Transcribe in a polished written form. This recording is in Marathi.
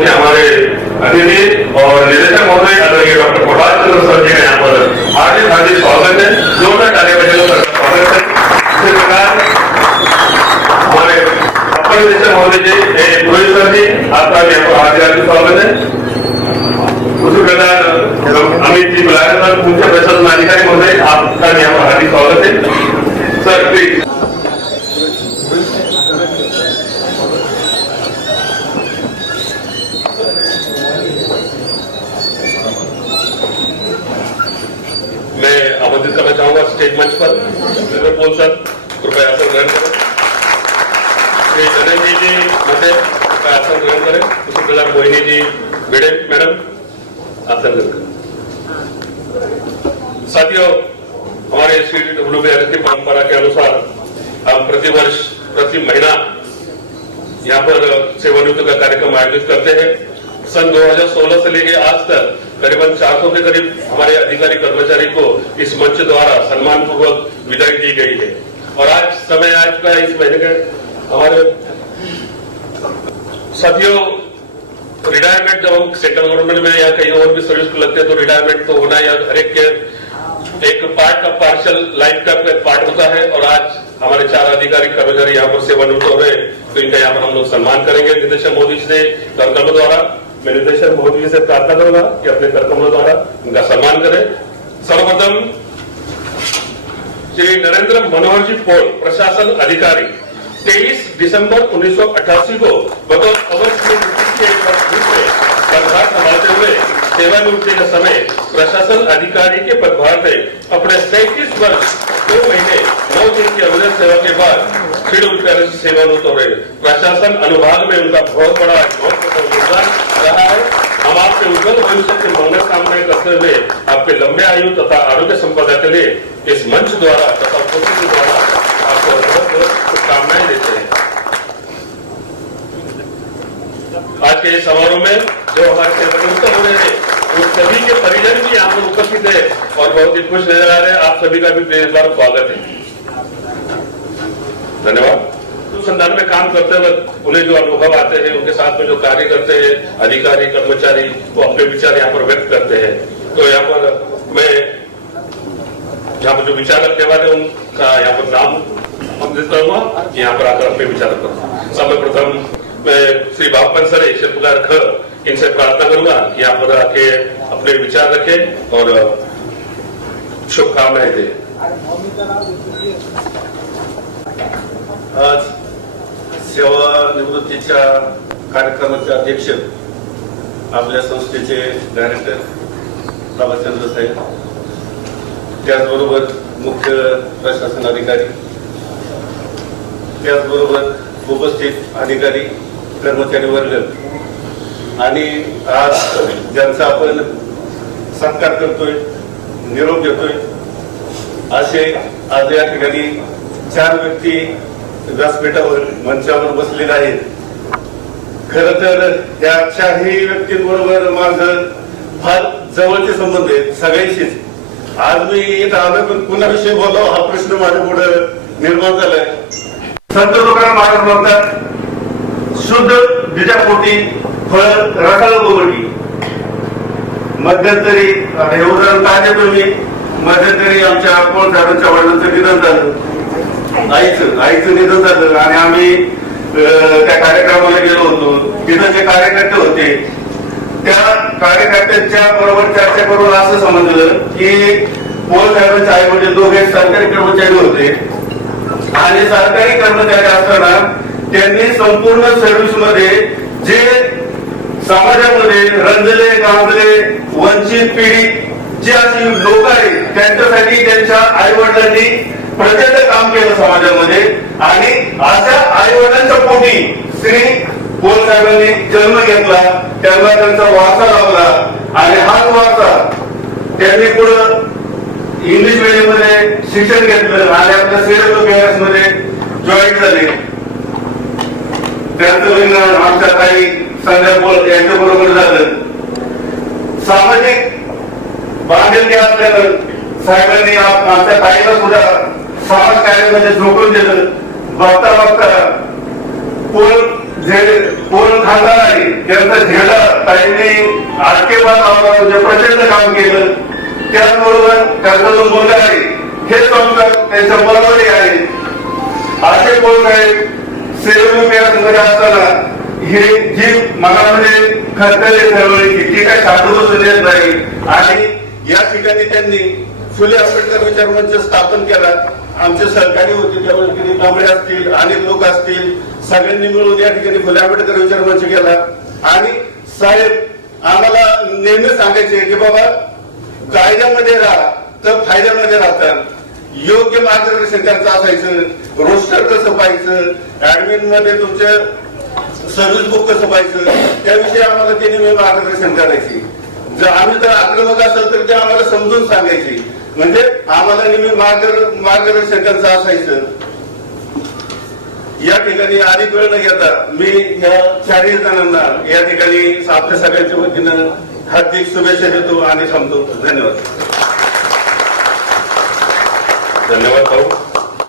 के हमारे अतिथि और निदेशक महोदय आदरणीय डॉक्टर प्रभात चंद्र सर जी का यहाँ पर हार्दिक हार्दिक स्वागत है। जोरदार ताली बजाओ सर का स्वागत है। इसी प्रकार हमारे अपर निदेशक महोदय जी पुरोहित सर जी, आपका भी यहाँ पर हार्दिक हार्दिक स्वागत है। उसी प्रकार अमित जी बुलाया सर, मुख्य प्रशासन अधिकारी महोदय, आपका भी यहाँ पर हार्दिक स्वागत है। Sir please. मैं आमंत्रित करना चाहूंगा स्टेज मंच पर पोल सर, कृपया आसन ग्रहण करें। श्री धनंजय जी महोदय कृपया आसन ग्रहण करें। उसी प्रकार मोहिनी जी भिड़े मैडम आसन ग्रहण करें। साथियों, हमारे श्री WBRS की परंपरा के अनुसार हम प्रतिवर्ष प्रति महीना यहाँ पर सेवानिवृत्ति का कार्यक्रम आयोजित करते हैं। सन 2016 से लेकर आज तक करीबन 400 के करीब हमारे अधिकारी कर्मचारी को इस मंच द्वारा सम्मान पूर्वक विदाई दी गई है। और आज समय आज का इस महीने के हमारे साथियों, रिटायरमेंट जब हम सेंट्रल गवर्नमेंट में या कहीं और भी सर्विस को लगते हैं तो रिटायरमेंट तो होना या हर एक के एक पार्ट का पार्शियल लाइफ का पार्ट होता है। और आज हमारे 4 अधिकारी कर्मचारी यहाँ पर सेवानिवृत्त हो रहे हैं, तो इनका यहाँ पर हम लोग सम्मान करेंगे निदेशक मोदी जी से करकमलों द्वारा। मैं निदेशक मोदी जी से प्रार्थना करूंगा कि अपने करकमलों द्वारा इनका सम्मान करें। सर्वप्रथम श्री नरेंद्र मनोहर जी पॉल, प्रशासन अधिकारी, 23 दिसंबर 1988 को बतौर अवस्थ में पदभार संभालते हुए सेवानिवृत्ति के समय प्रशासन अधिकारी के पदभार से अपने 37 वर्ष 2 महीने 9 दिन की अविरत सेवा के बाद WBRS सेवानिवृत्त हो रहे। प्रशासन अनुभाग में उनका बहुत बड़ा योगदान रहा है। हम आपके उज्जवल भविष्य की मंगल कामनाएं करते हुए आपके लंबे आयु तथा आरोग्य संपदा के लिए इस मंच द्वारा तथा उपस्थिति द्वारा आपको बहुत बहुत शुभकामनाएं देते हैं। आज के इस समारोह में जो हमारे सेवानिवृत्त हो रहे हैं उन सभी के परिजन भी यहाँ पर उपस्थित है और बहुत ही खुश नजर आ रहे हैं। आप सभी का भी एक बार स्वागत है। धन्यवाद। अनुसंधान में काम करते वक्त उन्हें जो अनुभव आते हैं, उनके साथ में जो कार्य करते हैं अधिकारी कर्मचारी, वो अपने विचार यहाँ पर व्यक्त करते हैं। तो यहाँ पर मैं यहाँ पर जो विचार रखने वाले उनका यहाँ पर नाम आमंत्रित करूंगा, यहाँ पर आकर अपने विचार रखें। सर्वप्रथम मैं श्री बाबू सरे शिल्पकार ख, इनसे प्रार्थना करूंगा कि यहाँ पर आके अपने विचार रखें और शुभकामनाएं दें। आज सेवानिवृत्तीच्या कार्यक्रमाचे अध्यक्ष आपल्या संस्थेचे डायरेक्टर प्रभातचंद्र साहेब, त्याचबरोबर मुख्य प्रशासन अधिकारी, त्याचबरोबर उपस्थित अधिकारी कर्मचारी वर्ग आणि आज ज्यांचा आपण सत्कार करतोय, निरोप घेतोय, असे आज या ठिकाणी 4 व्यक्ती व्यासपीठावर मंचावर बसलेले आहेत। खर तर या 4ही व्यक्तींबरोबर माझं फार जवळचे संबंध आहेत सगळ्यांशीच। आज मी इथं आलो पण कुणाविषयी बोलावं हा प्रश्न माझ्या पुढे निर्माण झालाय। संत तुकाराम महाराज म्हणतात, शुद्ध बीजापोटी फळ रसाळ गोवटी। मध्यंतरी हे उदाहरण का देतो मी, मध्यंतरी आमच्या कोण साहेबांच्या वडिलांचं निधन झालं, आईचं निधन झालं आणि आम्ही त्या कार्यक्रमाला गेलो होतो। तिथं जे कार्यकर्ते होते त्या कार्यकर्त्यांच्या बरोबर चर्चा करून असं समजलं की पोल साहेबांचे आई वडील दोघे सरकारी कर्मचारी होते आणि सरकारी कर्मचारी असताना त्यांनी संपूर्ण सर्व्हिस मध्ये जे समाजामध्ये रंजले गांजले वंचित पीडित जे अशी लोक आहेत त्यांच्यासाठी त्यांच्या आई वडिलांनी प्रचंड काम केलं समाजामध्ये। आणि अशा आई वडिलांच्या पोटी श्री पोल साहेबांनी जन्म घेतला, त्यांना त्यांचा वारसा लावला आणि हाच वारसा त्यांनी पुढे इंग्लिश मीडियम मध्ये शिक्षण घेतलं आणि आपल्या WBRS मध्ये जॉईन झाले। त्यांचं लग्न आमच्या ताई संध्या पोल यांच्या बरोबर झालं। सामाजिक बांधिलकी असल्यानं साहेबांनी आमच्या ताईला सुद्धा समाज कार्यामध्ये झोकून दिलं। बघता बघता पोल जे कोण खासदार आहे त्यांचा झेंडा त्यांनी आटकेबाद लावला, म्हणजे प्रचंड काम केलं. त्याचबरोबर त्यांचा जो मुलगा आहे हे संस्कार त्यांच्या मुलामध्ये आहे. असे कोण साहेब सेवामध्ये असताना हे जी मनामध्ये खतखते चळवळी ती काही साधू बसून येत नाही. आणि या ठिकाणी त्यांनी फुले आंबेडकर विचार मंच स्थापन केला. आमचे सहकारी होते त्यावेळी किती कांबळे असतील, अनेक लोक असतील, सगळ्यांनी मिळून या ठिकाणी फुले आंबेडकर विचार मंच केला. आणि साहेब आम्हाला नेहमी सांगायचे की बाबा कायद्यामध्ये राहा तर फायद्यामध्ये राहतात. योग्य मार्गदर्शन त्यांचं असायचं. रोस्टर कसं पाहायचं, ऍडमिन मध्ये तुमचं सर्व्हिस बुक कसं पाहायचं, त्याविषयी आम्हाला ते नेहमी मार्गदर्शन करायचे. जर आम्ही जर आक्रमक असेल तर ते आम्हाला समजून सांगायचे. म्हणजे आम्हाला नेहमी मार्गदर्शन त्यांचं असायचं. या ठिकाणी अधिक वेळ न घेता मी या चारही जणांना या ठिकाणी आपल्या सगळ्यांच्या वतीनं हार्दिक शुभेच्छा देतो आणि थांबतो. धन्यवाद. धन्यवाद भाऊ.